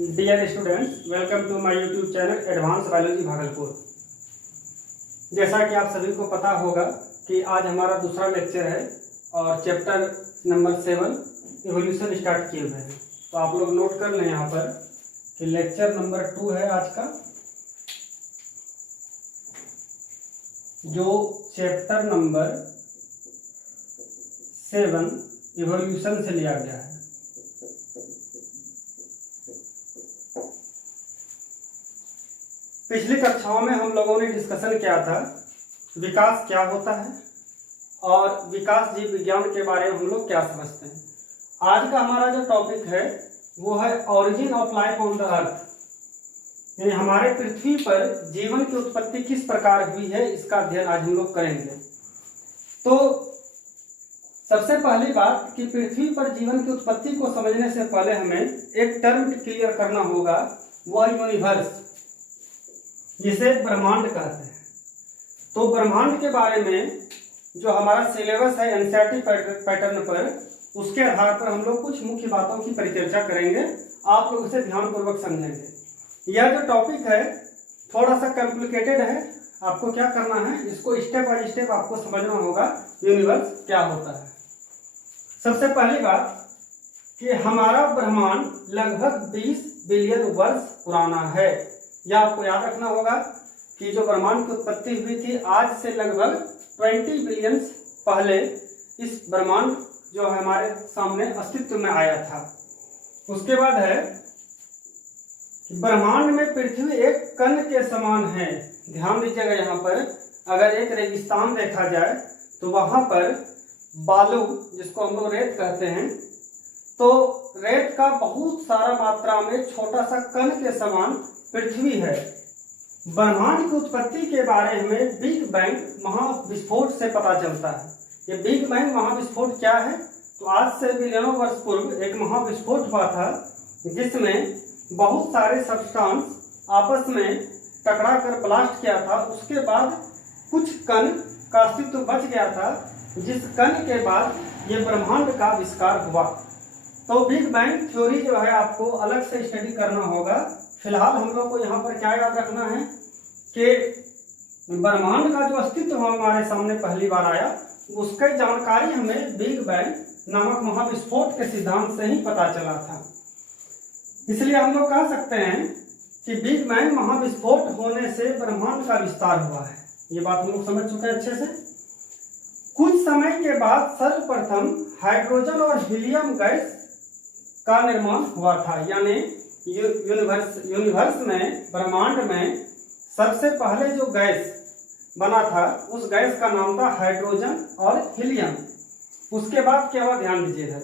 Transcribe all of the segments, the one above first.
Dear students, welcome to my YouTube channel advance biology Bhagalpur. जैसा कि आप सभी को पता होगा कि आज हमारा दूसरा लेक्चर है और चैप्टर नंबर 7 इवोल्यूशन स्टार्ट किए हुए हैं। तो आप लोग नोट कर लें यहाँ पर कि लेक्चर नंबर 2 है आज का, जो चैप्टर नंबर 7 इवोल्यूशन से लिया गया है। पिछली कक्षाओं में हम लोगों ने डिस्कशन किया था विकास क्या होता है और विकास जीव विज्ञान के बारे में हम लोग क्या समझते हैं। आज का हमारा जो टॉपिक है वो है origin of life on the earth, यानी हमारे पृथ्वी पर जीवन की उत्पत्ति किस प्रकार हुई है, इसका अध्ययन आज हम लोग करेंगे। तो सबसे पहली बात कि पृथ्वी पर जीवन की उत्पत्ति को समझने से पहले हमें एक टर्म क्लियर करना होगा, वह यूनिवर्स, जिसे ब्रह्मांड कहते हैं। तो ब्रह्मांड के बारे में जो हमारा सिलेबस है एनसीईआरटी पैटर्न पर, उसके आधार पर हम लोग कुछ मुख्य बातों की परिचर्चा करेंगे। आप लोग इसे ध्यानपूर्वक समझेंगे। यह जो टॉपिक है थोड़ा सा कॉम्प्लिकेटेड है। आपको क्या करना है, इसको स्टेप बाय स्टेप आपको समझना होगा यूनिवर्स क्या होता है। सबसे पहली बात कि हमारा ब्रह्मांड लगभग 20 बिलियन वर्ष पुराना है। यह आपको याद रखना होगा कि जो ब्रह्मांड की उत्पत्ति हुई थी आज से लगभग 20 बिलियन पहले इस ब्रह्मांड जो है हमारे सामने अस्तित्व में आया था। उसके बाद है कि ब्रह्मांड में पृथ्वी एक कण के समान है। ध्यान दीजिएगा, यहाँ पर अगर एक रेगिस्तान देखा जाए तो वहां पर बालू, जिसको हम लोग रेत कहते हैं, तो रेत का बहुत सारा मात्रा में छोटा सा कण के समान पृथ्वी है। ब्रह्मांड की उत्पत्ति के बारे में बिग बैंग महाविस्फोट से पता चलता है। ये बिग बैंग महाविस्फोट क्या है, तो आज से बिलियनों वर्ष पूर्व एक महाविस्फोट हुआ था जिसमें बहुत सारे सब्सटेंस आपस में टकरा कर ब्लास्ट किया था। उसके बाद कुछ कण का अस्तित्व बच गया था, जिस कण के बाद ये ब्रह्मांड का आविष्कार हुआ। तो बिग बैंग थ्योरी जो है आपको अलग से स्टडी करना होगा। फिलहाल हम लोग को यहाँ पर क्या याद रखना है कि ब्रह्मांड का जो अस्तित्व हमारे सामने पहली बार आया, उसकी जानकारी हमें बिग बैंग नामक महाविस्फोट के सिद्धांत से ही पता चला था। इसलिए हम लोग कह सकते हैं कि बिग बैंग महाविस्फोट होने से ब्रह्मांड का विस्तार हुआ है। ये बात हम लोग समझ चुके हैं अच्छे से। कुछ समय के बाद सर्वप्रथम हाइड्रोजन और हीलियम गैस का निर्माण हुआ था, यानी यूनिवर्स में, ब्रह्मांड में सबसे पहले जो गैस बना था उस गैस का नाम था हाइड्रोजन और हीलियम। उसके बाद क्या हुआ, ध्यान दीजिएगा,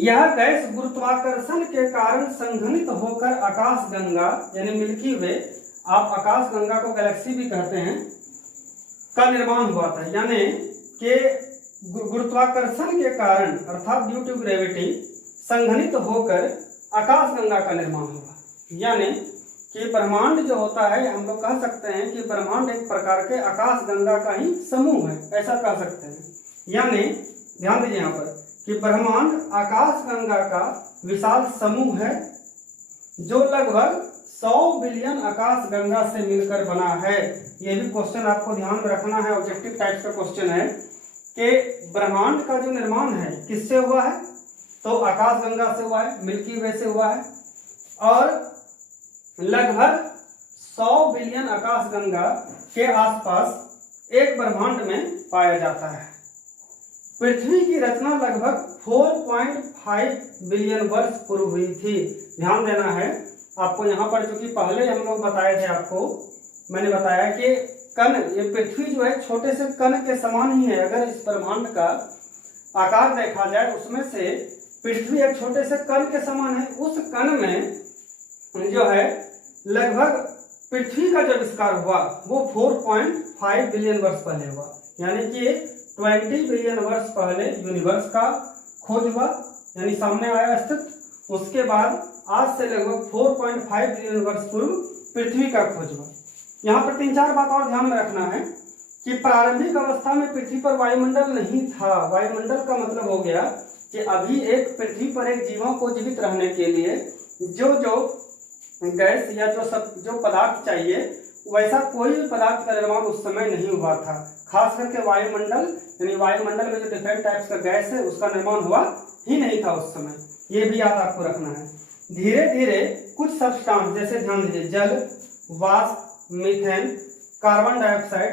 यह गैस गुरुत्वाकर्षण के कारण संघनित होकर आकाशगंगा यानी मिल्की वे, आप आकाशगंगा को गैलेक्सी भी कहते हैं, का निर्माण हुआ था। यानी कि गुरुत्वाकर्षण के कारण अर्थात ड्यू टू ग्रेविटी संघनित होकर आकाशगंगा का निर्माण हुआ। यानी कि ब्रह्मांड जो होता है, हम लोग कह सकते हैं कि ब्रह्मांड एक प्रकार के आकाशगंगा का ही समूह है, ऐसा कह सकते हैं। यानी ध्यान दीजिए यहाँ पर कि ब्रह्मांड आकाशगंगा का विशाल समूह है जो लगभग 100 बिलियन आकाशगंगा से मिलकर बना है। ये भी क्वेश्चन आपको ध्यान में रखना है, ऑब्जेक्टिव टाइप का क्वेश्चन है कि ब्रह्मांड का जो निर्माण है किससे हुआ है, तो आकाशगंगा से हुआ है, मिल्की वे से हुआ है, और लगभग 100 बिलियन आकाशगंगा के आसपास एक ब्रह्मांड में पाया जाता है। पृथ्वी की रचना लगभग 4.5 बिलियन वर्ष पूर्व हुई थी। ध्यान देना है आपको यहाँ पर, चूंकि पहले हम लोग बताए थे, आपको मैंने बताया कि कण, ये पृथ्वी जो है छोटे से कण के समान ही है। अगर इस ब्रह्मांड का आकार देखा जाए उसमें से पृथ्वी एक छोटे से कण के समान है। उस कण में जो है लगभग पृथ्वी का जो आविष्कार हुआ वो 4.5 बिलियन वर्ष पहले हुआ। यानी कि 20 बिलियन वर्ष पहले यूनिवर्स का खोज हुआ, यानी सामने आया अस्तित्व। उसके बाद आज से लगभग 4.5 बिलियन वर्ष पूर्व पृथ्वी का खोज हुआ। यहाँ पर 3-4 बात और ध्यान में रखना है कि प्रारंभिक अवस्था में पृथ्वी पर वायुमंडल नहीं था। वायुमंडल का मतलब हो गया कि अभी एक पृथ्वी पर एक जीवों को जीवित रहने के लिए जो जो गैस या जो पदार्थ चाहिए वैसा कोई भी पदार्थ का निर्माण उस समय नहीं हुआ था। खास करके वायुमंडल, यानी वायुमंडल में जो डिफरेंट टाइप्स का गैस है उसका निर्माण हुआ ही नहीं था उस समय, ये भी याद आपको रखना है। धीरे धीरे कुछ सब्सटेंस, जैसे ध्यान दीजिए, जल, वाष्प, मीथेन, कार्बन डाइऑक्साइड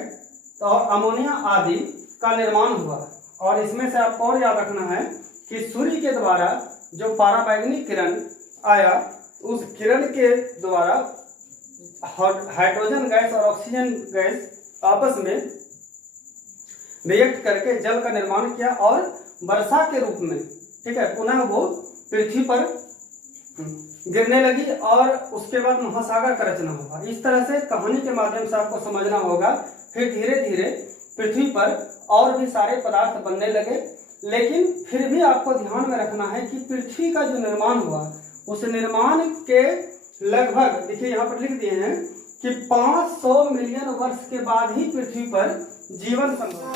और अमोनिया आदि का निर्माण हुआ। और इसमें से आपको और याद रखना है कि सूर्य के द्वारा जो पराबैंगनी किरण आया, उस किरण के द्वारा हाइड्रोजन गैस और ऑक्सीजन गैस आपस में रिएक्ट करके जल का निर्माण किया और वर्षा के रूप में, ठीक है, पुनः वो पृथ्वी पर गिरने लगी और उसके बाद महासागर का रचना हुआ। इस तरह से कहानी के माध्यम से आपको समझना होगा। फिर धीरे धीरे पृथ्वी पर और भी सारे पदार्थ बनने लगे, लेकिन फिर भी आपको ध्यान में रखना है कि पृथ्वी का जो निर्माण हुआ उस निर्माण के लगभग, देखिए यहाँ पर लिख दिए हैं कि 500 मिलियन वर्ष के बाद ही पृथ्वी पर जीवन संभव।